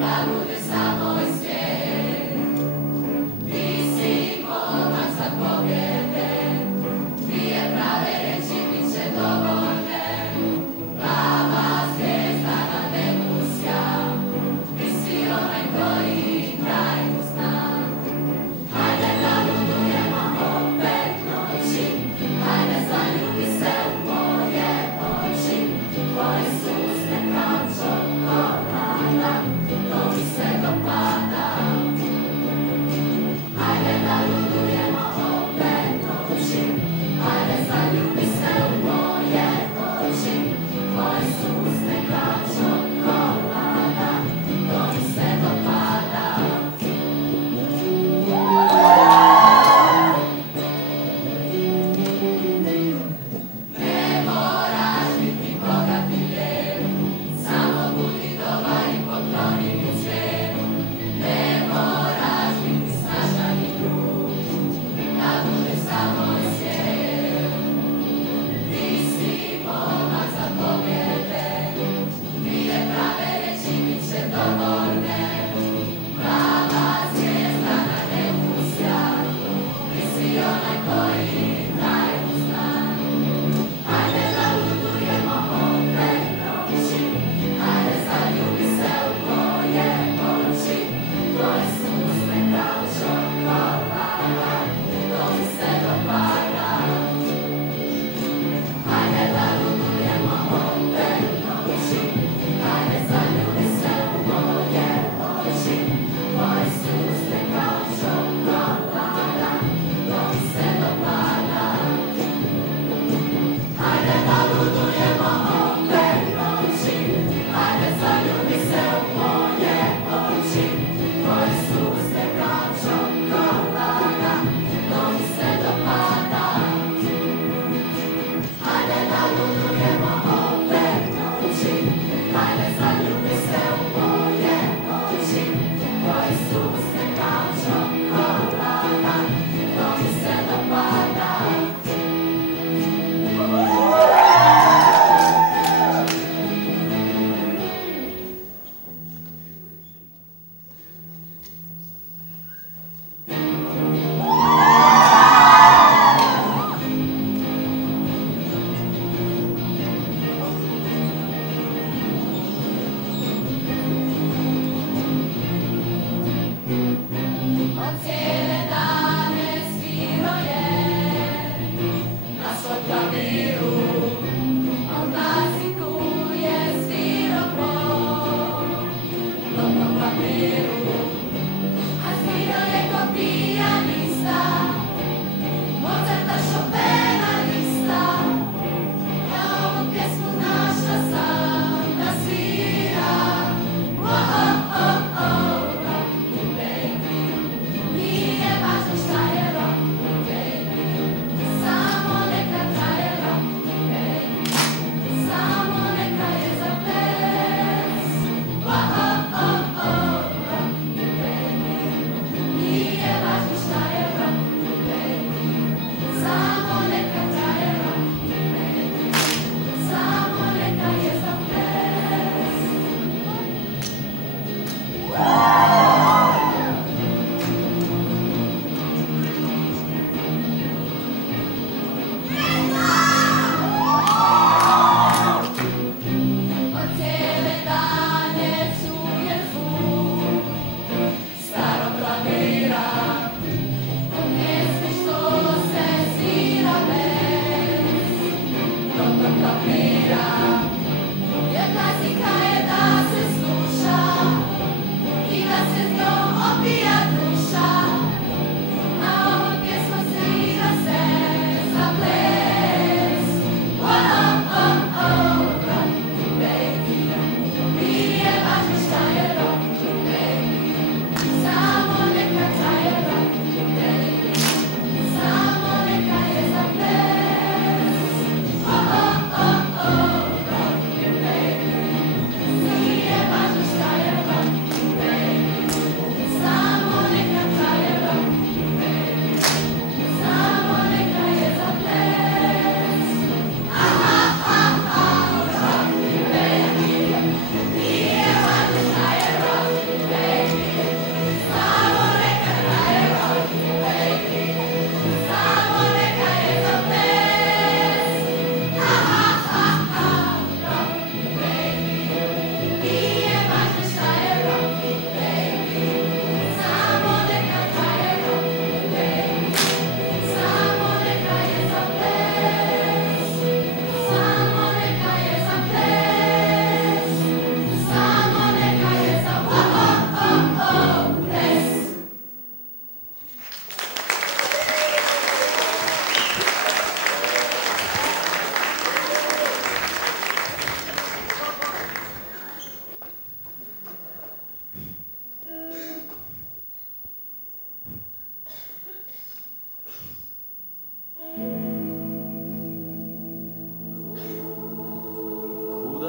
Da bude samo iskreni, ti si moj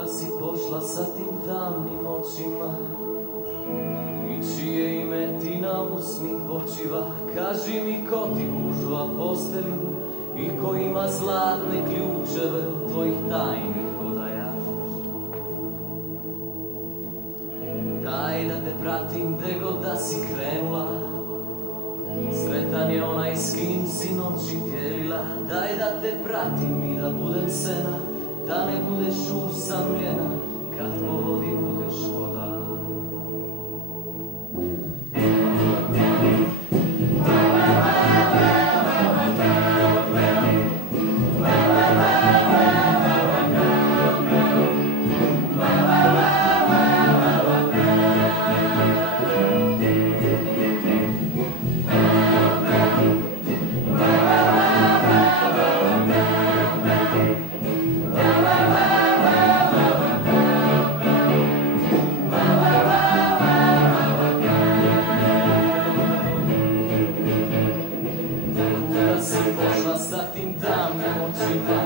Kuda si pošla sa tim tamnim očima i čije ime ti na usni počiva? Kaži mi ko ti gužva postelju i ko ima zlatne ključeve od tvojih tajnih odaja. Daj da te pratim gde god da si krenula, sretan je onaj s kim si noći dijelila. Daj da te pratim i da budem sena, da ne budeš usamljena kad po vodi budeš hodala. Sa tim tamnim očima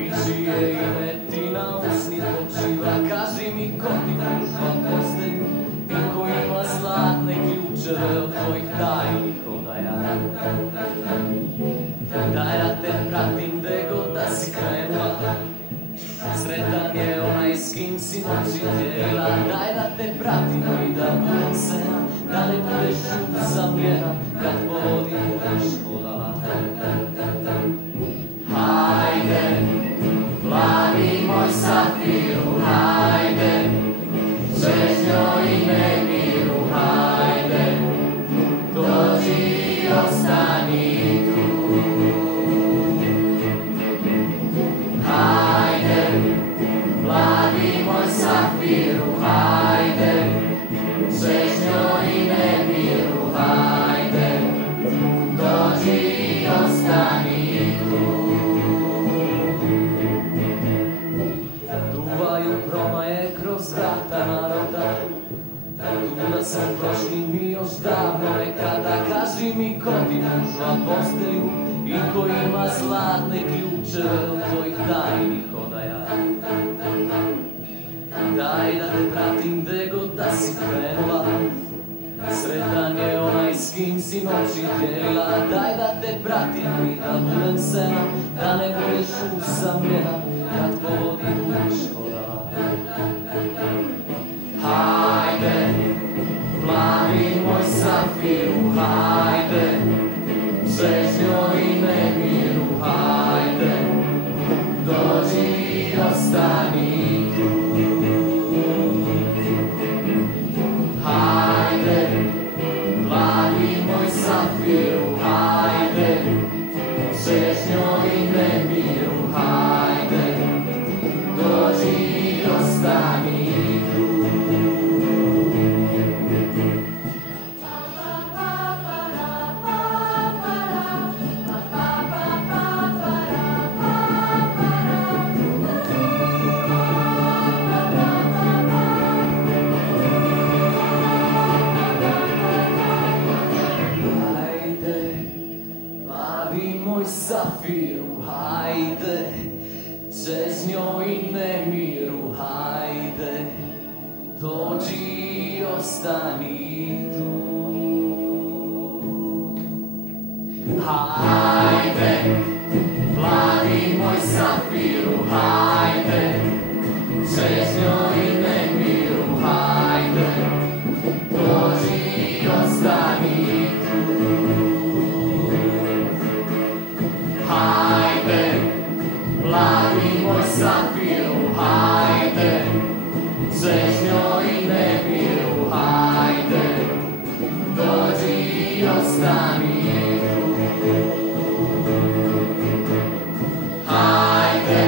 i čije ime ti na usni počiva? Kaži mi ko ti gužva postelju i ko ima zlatne ključeve od tvojih tajnih odaja. Daj da te pratim gde god da si krenula, sretan je onaj s kim si noći dijelila. Daj da te pratim i da budem sena, da ne budeš usamljena kad po vodi budeš hodala. Hajde, plavi moj safiru, hajde, čežnjo i nemiru, hajde, dođi i ostani tu. Hajde, plavi moj safiru, hajde, čežnjo i nemiru, hajde, dođi i ostani tu. Duvaju promaje kroz vrata naroda, tuda sam prošli mi još davno nekada. Kaži mi ko ti gužva postelju i ko ima zlatne ključeve od tvojih tajnih odaja. Daj da te pratim gde god da si krenula, sretan je onaj s kim si noći dijelila. Daj da te pratim i da budem sena, da ne budeš usamljena kad po vodi budeš hodala. Hajde, plavi moj safiru, hajde, čežnjo i nemiru, hajde, dođi i ostani tu. Hajde, plavi moj safiru, hajde, čežnjo i nemiru, hajde, dođi i ostani tu. Safiru, hajde, čežnjo i nemiru, hajde, dođi i ostani tu. Hajde, plavi moj safiru, hajde, čežnjo i nemiru, hajde, dođi i ostani tu. Hajde, plavi moj safiru, hajde, čežnjo i nemiru, hajde, dođi i ostani tu. Hajde,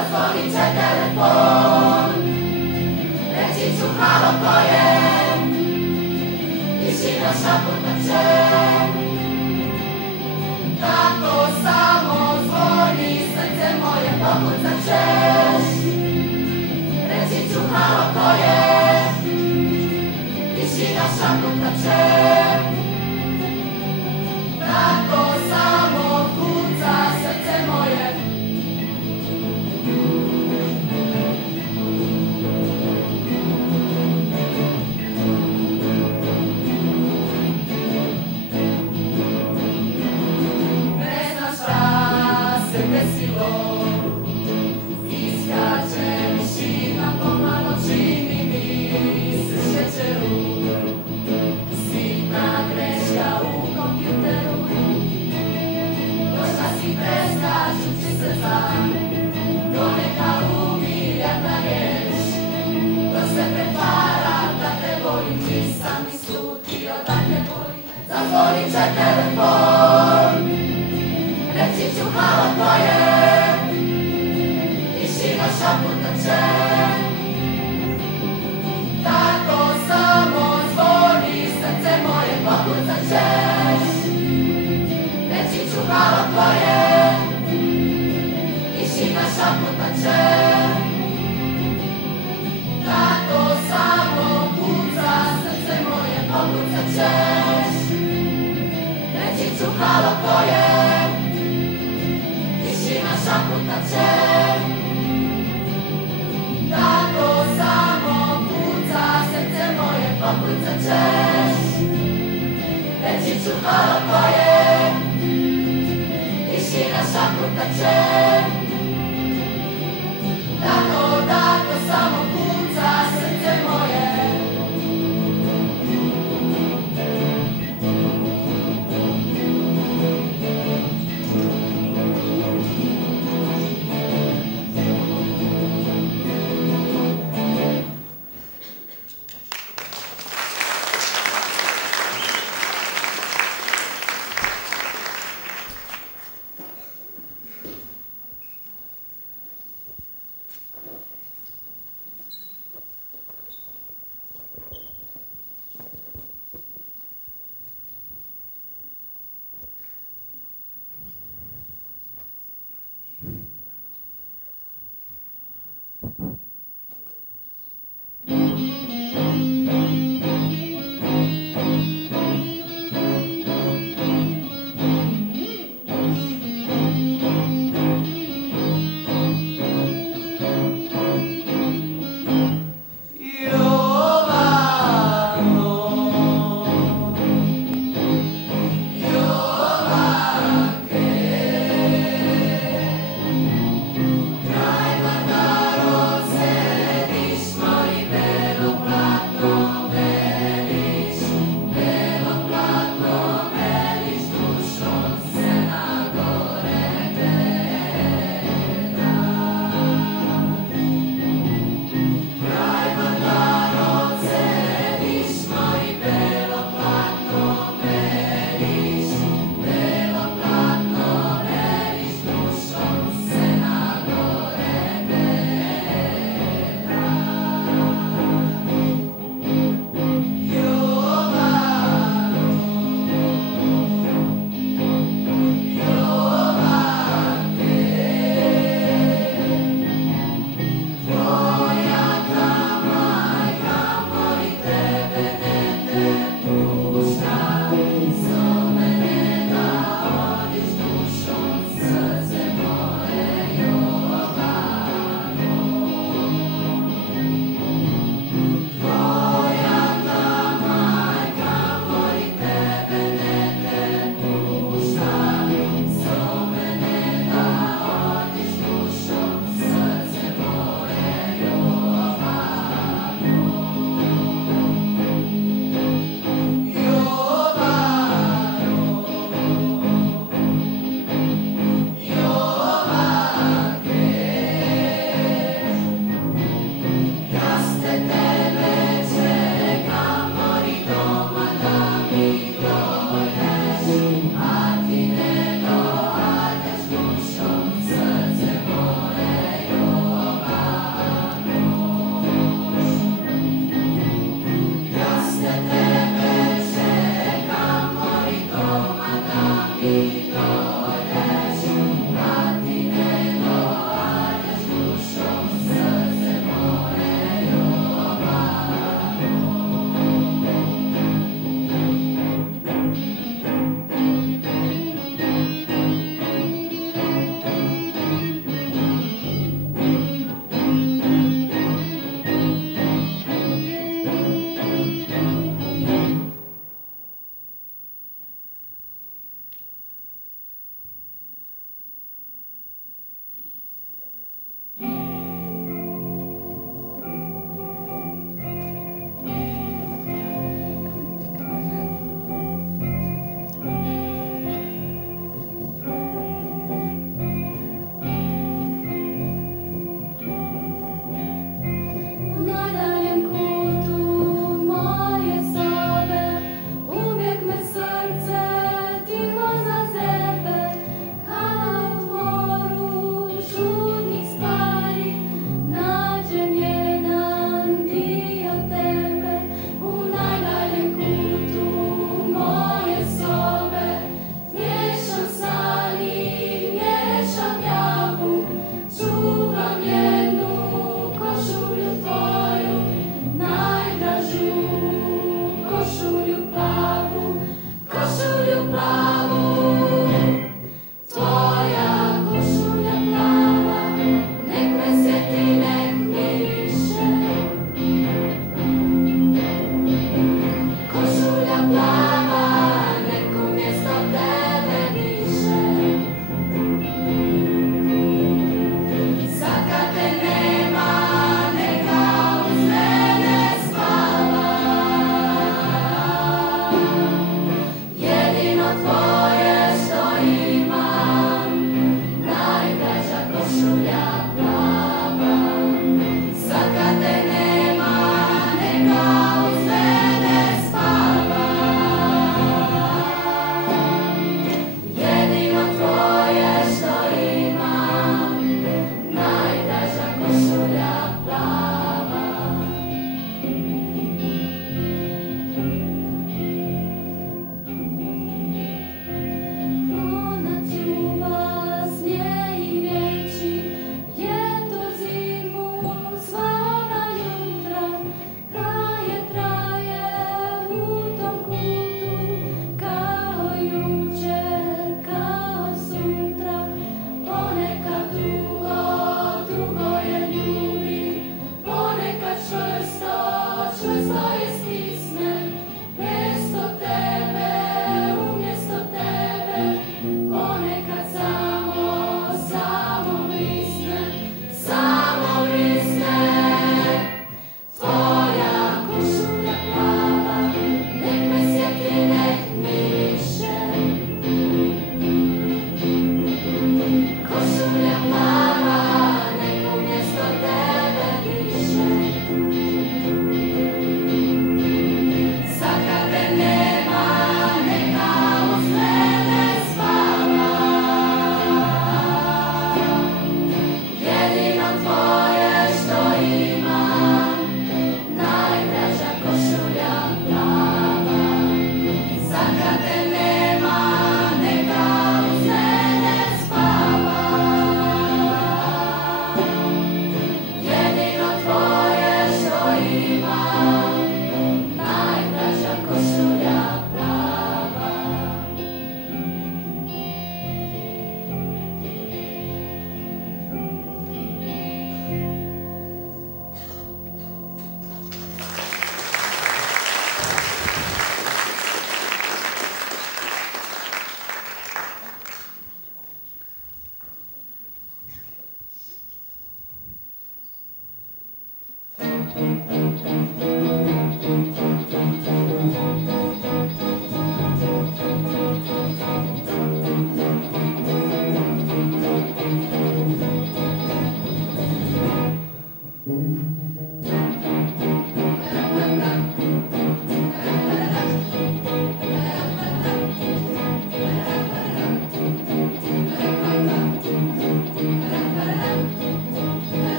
Zazvonit će telefon, reći ću halo ko je, tišina šaputat će. Tako samo zvoni, srce moje pokucat ćeš, reći ću halo ko je, tišina šaputat će. Tako samo kuca srce moje. Ne znam šta se desilo, iskače mišina pomalo, čini mi se šećeru. Sitna greška u kompjuteru, došla si preskačući srca, to neka umiljata riječ. To se pretvara da te volim, čista mi slutio da te volim. Zazvonit će telefon, reći ću halo ko je, tišina šaputat će. Tako samo zvoni, srce moje pokucat ćeš, reći ću halo ko je, tišina šaputat će. Tako samo kuca srce moje pokucat ćeš, reći ću halo ko je, tišina šaputat će. Tako samo kuca srce moje pokucat ćeš, reći ću halo ko je, tišina šaputat će. Tako samo kuca srce moje.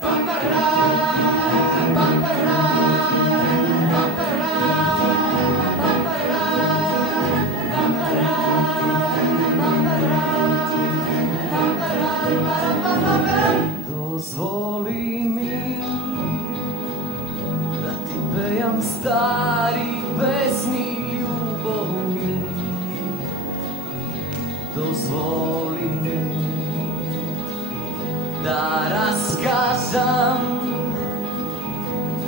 Bambara sanjam stari pesni ljubovni. Dozvoli mi da raskazam,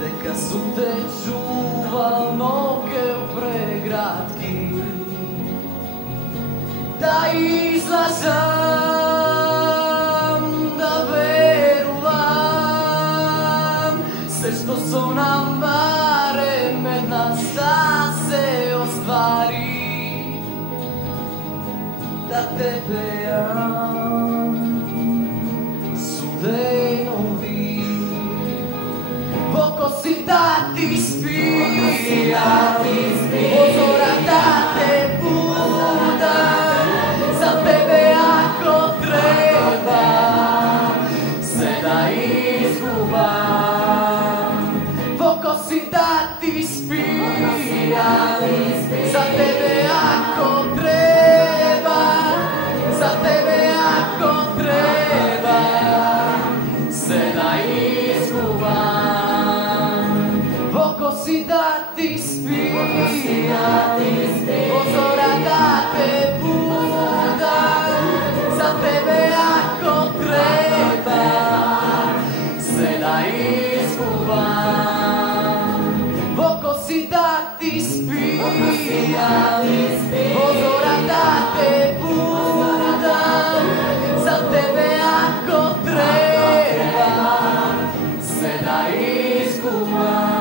deka su te čuval noge u pregradki, da izlažam, da veruvam sve što su nam barem jedna da se ostvari, da tebe ja sudenovi oko si da ti spija, pozora da te budam, za tebe ako treba sve da izgubam. Oko si da ti spija, za tebe ako treba, za tebe ako treba sve da izgubam. Oko si da ti spija, pozora da te budam, za tebe ako treba sve da izgubam. Oko si da ti spija, pozora da te budam, za tebe ako treba sve da izgubam.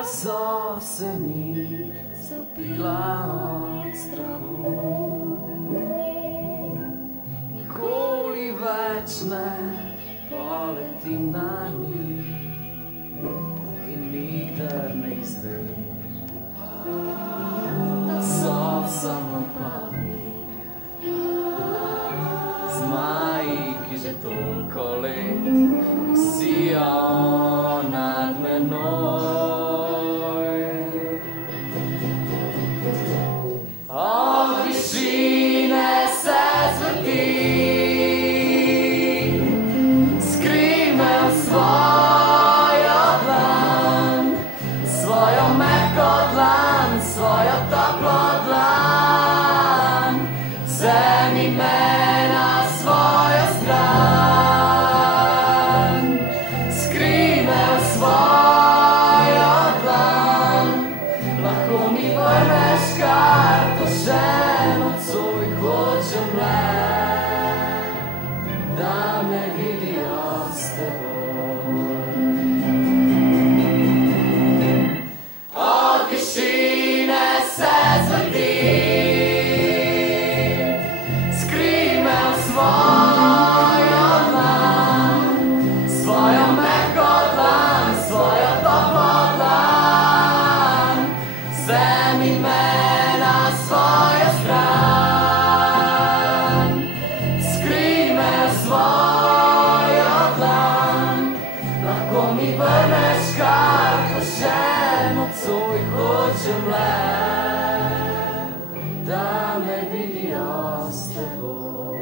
da zase mi stopila od strahu. Nikoli več ne poletim na njih in nikdar ne izvem, da so samo pami zmaji, ki že toliko let visijo nad menoj. Od višine se zvrti, skrime v svojo dlan, svojo mehko dlan, svojo toplo dlan, vzemi me na svojo stran. Skrime v svojo dlan, lahko mi vrneš kar to še nocoj. Hočem le, da me vidijo s teboj. Od višine se zvrti, skrime v svojo dlan, svojo mehko dlan, svojo toplo dlan, vzemi me na svojo stran. Skrime v svojo dlan, lahko mi vrneš kar to še nocoj. Hočem le, da me vidijo s teboj.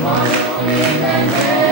Voglio vivere